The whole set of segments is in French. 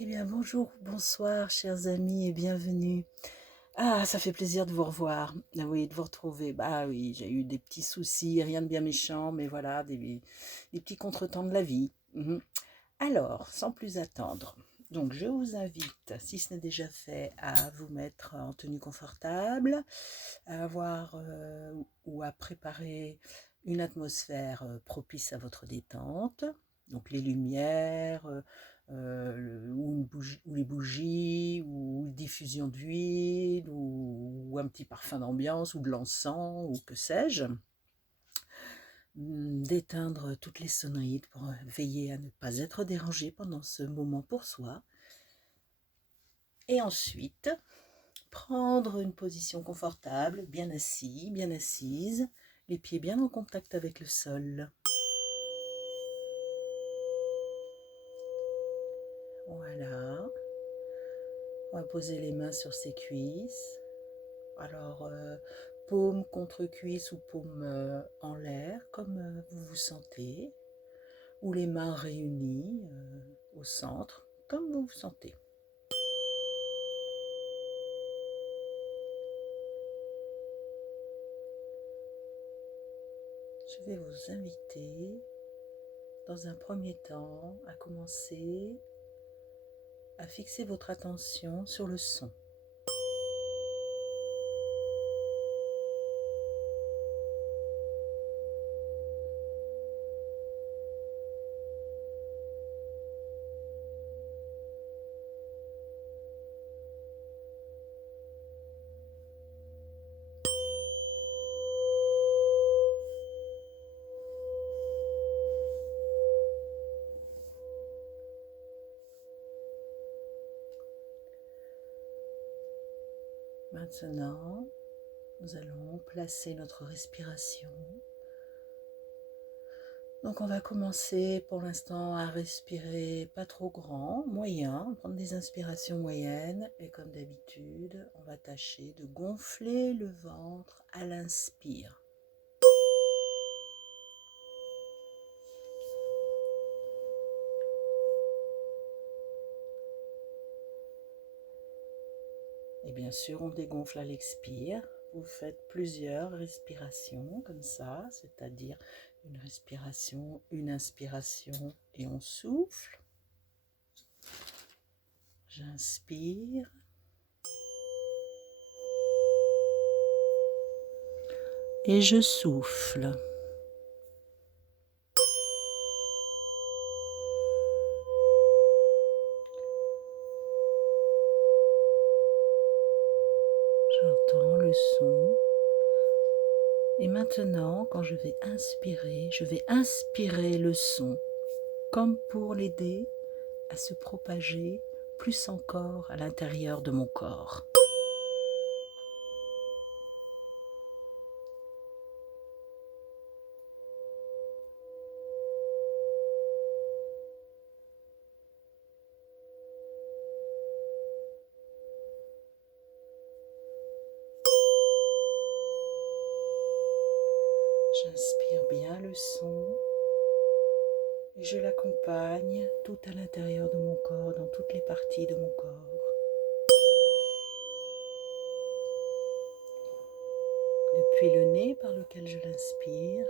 Eh bien, bonjour, bonsoir, chers amis, et bienvenue. Ah, ça fait plaisir de vous revoir. Ah oui, de vous retrouver. Bah oui, j'ai eu des petits soucis, rien de bien méchant, mais voilà, des petits contretemps de la vie. Alors, sans plus attendre, donc je vous invite, si ce n'est déjà fait, à vous mettre en tenue confortable, à avoir ou à préparer une atmosphère propice à votre détente. Donc les lumières, ou les bougies, ou une diffusion d'huile, ou un petit parfum d'ambiance, ou de l'encens, ou que sais-je. D'éteindre toutes les sonneries pour veiller à ne pas être dérangé pendant ce moment pour soi. Et ensuite, prendre une position confortable, bien assis, bien assise, les pieds bien en contact avec le sol. Voilà. On va poser les mains sur ses cuisses. Alors, paume contre cuisse ou paume en l'air, comme vous vous sentez. Ou les mains réunies au centre, comme vous vous sentez. Je vais vous inviter, dans un premier temps, à commencer à fixer votre attention sur le son. Maintenant, nous allons placer notre respiration. Donc on va commencer pour l'instant à respirer pas trop grand, moyen, prendre des inspirations moyennes et comme d'habitude, on va tâcher de gonfler le ventre à l'inspire. Et bien sûr, on dégonfle à l'expire. Vous faites plusieurs respirations comme ça, c'est-à-dire une respiration, une inspiration et on souffle. J'inspire. Et je souffle. J'entends le son. Et maintenant, quand je vais inspirer le son, comme pour l'aider à se propager plus encore à l'intérieur de mon corps. J'inspire bien le son et je l'accompagne tout à l'intérieur de mon corps, dans toutes les parties de mon corps. Depuis le nez par lequel je l'inspire,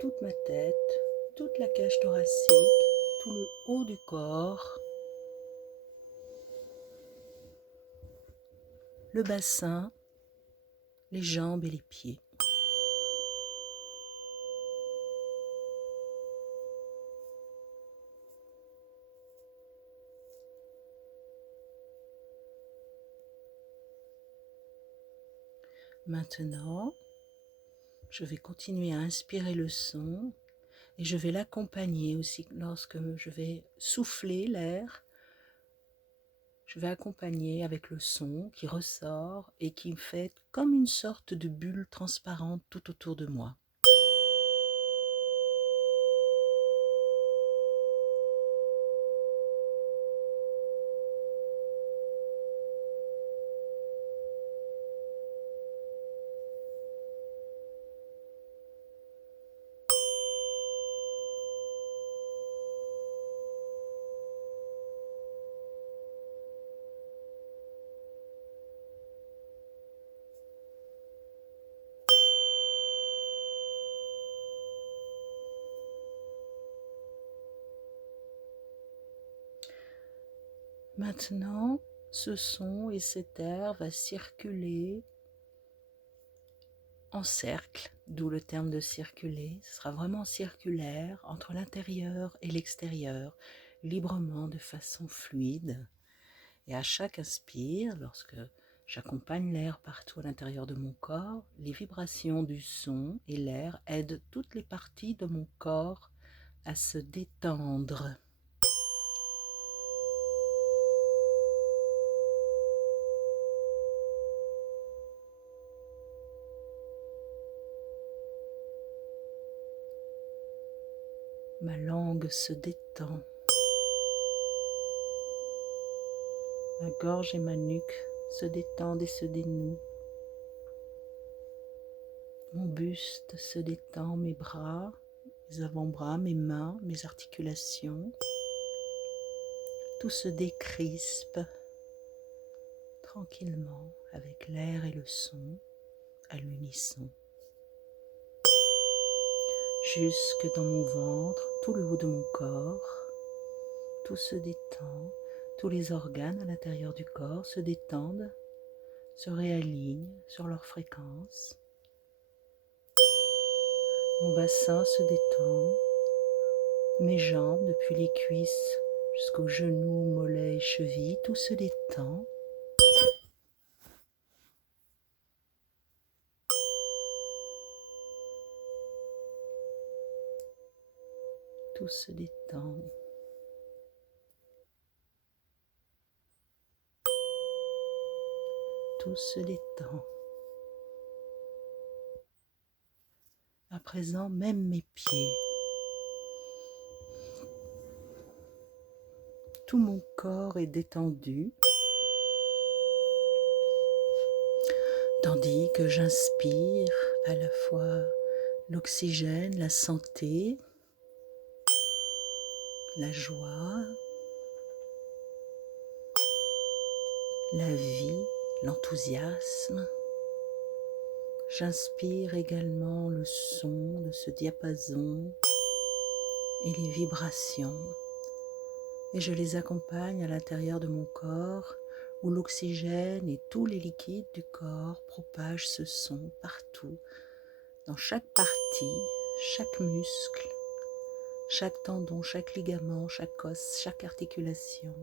toute ma tête, toute la cage thoracique, tout le haut du corps, le bassin, les jambes et les pieds. Maintenant, je vais continuer à inspirer le son et je vais l'accompagner aussi lorsque je vais souffler l'air. Je vais accompagner avec le son qui ressort et qui fait comme une sorte de bulle transparente tout autour de moi. Maintenant, ce son et cet air va circuler en cercle, d'où le terme de circuler. Ce sera vraiment circulaire entre l'intérieur et l'extérieur, librement, de façon fluide. Et à chaque inspire, lorsque j'accompagne l'air partout à l'intérieur de mon corps, les vibrations du son et l'air aident toutes les parties de mon corps à se détendre. Ma langue se détend. Ma gorge et ma nuque se détendent et se dénouent. Mon buste se détend, mes bras, mes avant-bras, mes mains, mes articulations. Tout se décrispe tranquillement avec l'air et le son à l'unisson. Jusque dans mon ventre, tout le haut de mon corps, tout se détend. Tous les organes à l'intérieur du corps se détendent, se réalignent sur leur fréquence. Mon bassin se détend, mes jambes depuis les cuisses jusqu'aux genoux, mollets et chevilles, tout se détend. Tout se détend. Tout se détend. À présent, même mes pieds. Tout mon corps est détendu, tandis que j'inspire à la fois l'oxygène, la santé, la joie, la vie, l'enthousiasme. J'inspire également le son de ce diapason et les vibrations, et je les accompagne à l'intérieur de mon corps où l'oxygène et tous les liquides du corps propagent ce son partout, dans chaque partie, chaque muscle, chaque tendon, chaque ligament, chaque os, chaque articulation,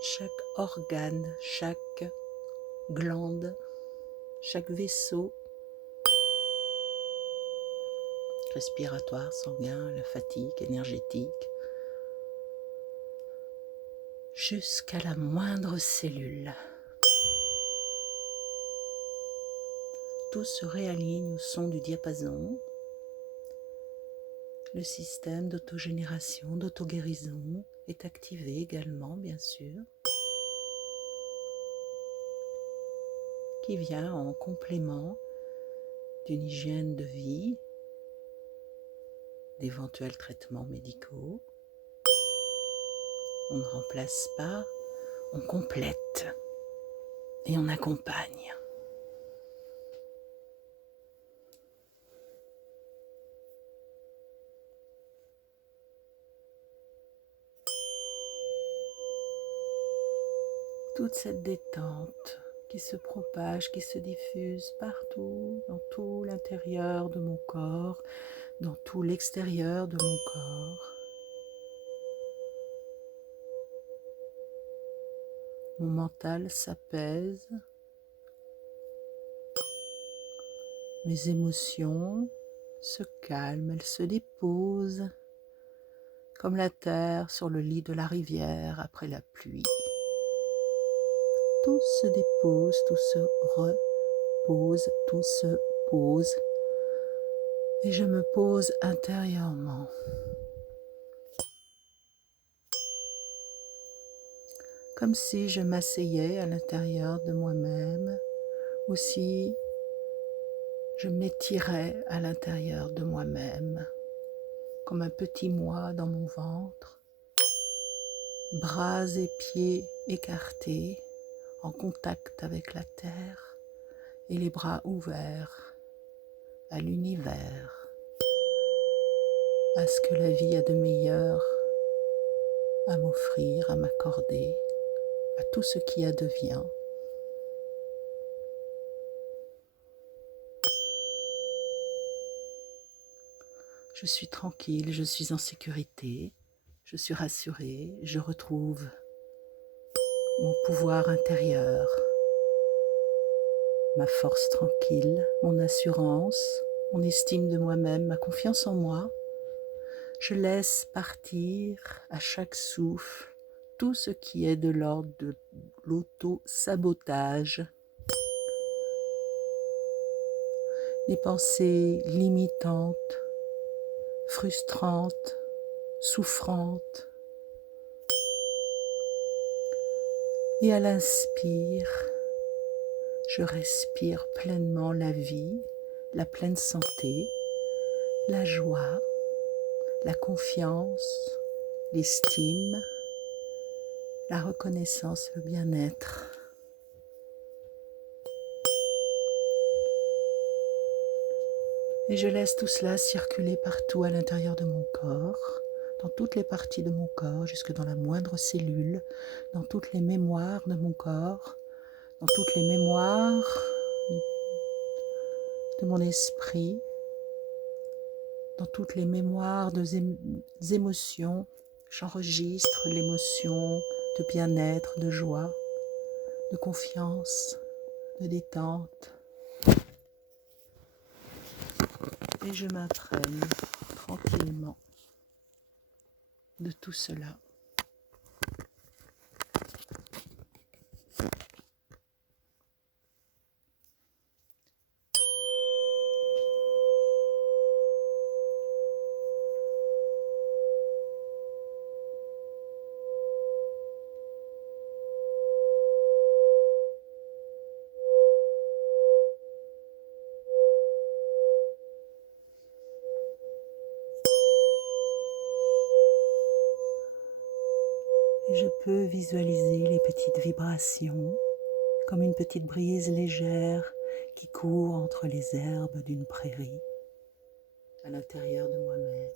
chaque organe, chaque glande, chaque vaisseau respiratoire, sanguin, lymphatique, énergétique, jusqu'à la moindre cellule. Tout se réaligne au son du diapason. Le système d'autogénération, d'auto-guérison est activé également, bien sûr, qui vient en complément d'une hygiène de vie, d'éventuels traitements médicaux. On ne remplace pas, on complète et on accompagne. Toute cette détente qui se propage, qui se diffuse partout, dans tout l'intérieur de mon corps, dans tout l'extérieur de mon corps. Mon mental s'apaise, mes émotions se calment, elles se déposent comme la terre sur le lit de la rivière après la pluie. Tout se dépose, tout se repose, tout se pose et je me pose intérieurement. Comme si je m'asseyais à l'intérieur de moi-même, ou si je m'étirais à l'intérieur de moi-même, comme un petit moi dans mon ventre, bras et pieds écartés, en contact avec la terre, et les bras ouverts à l'univers, à ce que la vie a de meilleur à m'offrir, à m'accorder, à tout ce qui advient. Je suis tranquille, je suis en sécurité, je suis rassurée, je retrouve mon pouvoir intérieur, ma force tranquille, mon assurance, mon estime de moi-même, ma confiance en moi. Je laisse partir à chaque souffle tout ce qui est de l'ordre de l'auto-sabotage, des pensées limitantes, frustrantes, souffrantes. Et à l'inspire, je respire pleinement la vie, la pleine santé, la joie, la confiance, l'estime, la reconnaissance, le bien-être. Et je laisse tout cela circuler partout à l'intérieur de mon corps, dans toutes les parties de mon corps, jusque dans la moindre cellule, dans toutes les mémoires de mon corps, dans toutes les mémoires de mon esprit, dans toutes les mémoires des émotions. J'enregistre l'émotion de bien-être, de joie, de confiance, de détente. Et je m'imprègne tranquillement de tout cela. Et je peux visualiser les petites vibrations comme une petite brise légère qui court entre les herbes d'une prairie à l'intérieur de moi-même.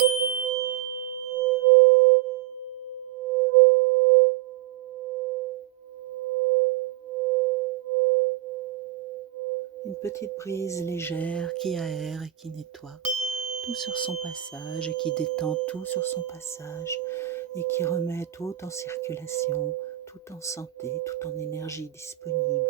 Une petite brise légère qui aère et qui nettoie tout sur son passage et qui détend tout sur son passage et qui remet tout en circulation, tout en santé, tout en énergie disponible.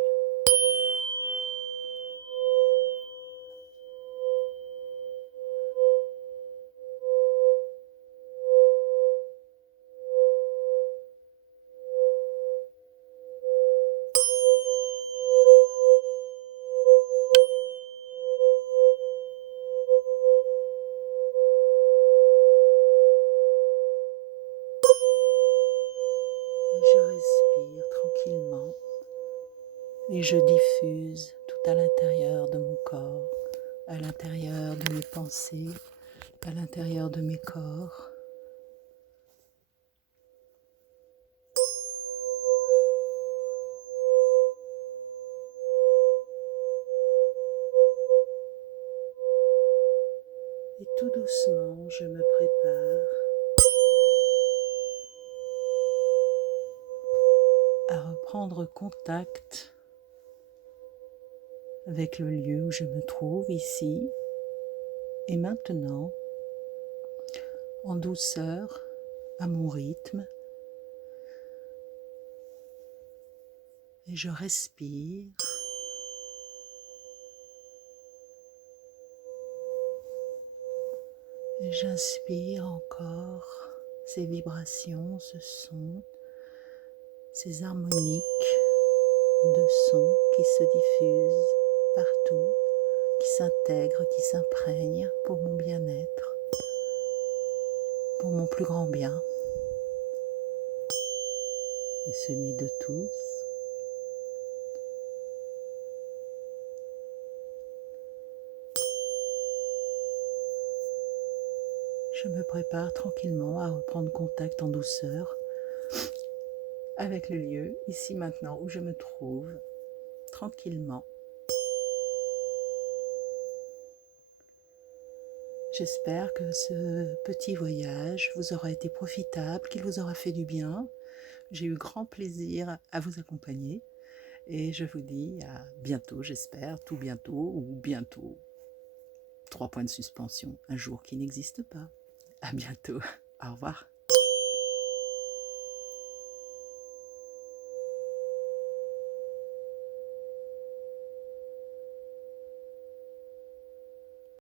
Et je respire tranquillement et je diffuse tout à l'intérieur de mon corps, à l'intérieur de mes pensées, à l'intérieur de mes corps. Et tout doucement, je me prépare à reprendre contact avec le lieu où je me trouve ici et maintenant, en douceur, à mon rythme. Et je respire. Et j'inspire encore ces vibrations, ce son, ces harmoniques de son qui se diffusent partout, qui s'intègrent, qui s'imprègnent pour mon bien-être, pour mon plus grand bien et celui de tous. Je me prépare tranquillement à reprendre contact en douceur avec le lieu, ici maintenant, où je me trouve, tranquillement. J'espère que ce petit voyage vous aura été profitable, qu'il vous aura fait du bien. J'ai eu grand plaisir à vous accompagner et je vous dis à bientôt, j'espère, tout bientôt ou bientôt. 3 points de suspension, un jour qui n'existe pas. À bientôt. Au revoir.